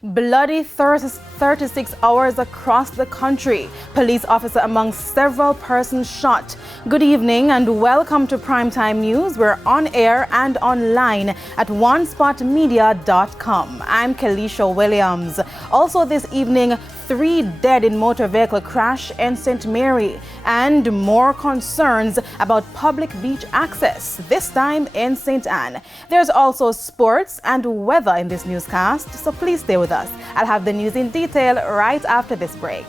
Bloody 36 hours across the country. Police officer among several persons shot. Good evening and welcome to Primetime News. We're on air and online at onespotmedia.com. I'm Kelisha Williams. Also this evening, 3 dead in motor vehicle crash in St. Mary and more concerns about public beach access, this time in St. Anne. There's also sports and weather in this newscast, so please stay with us. I'll have the news in detail right after this break.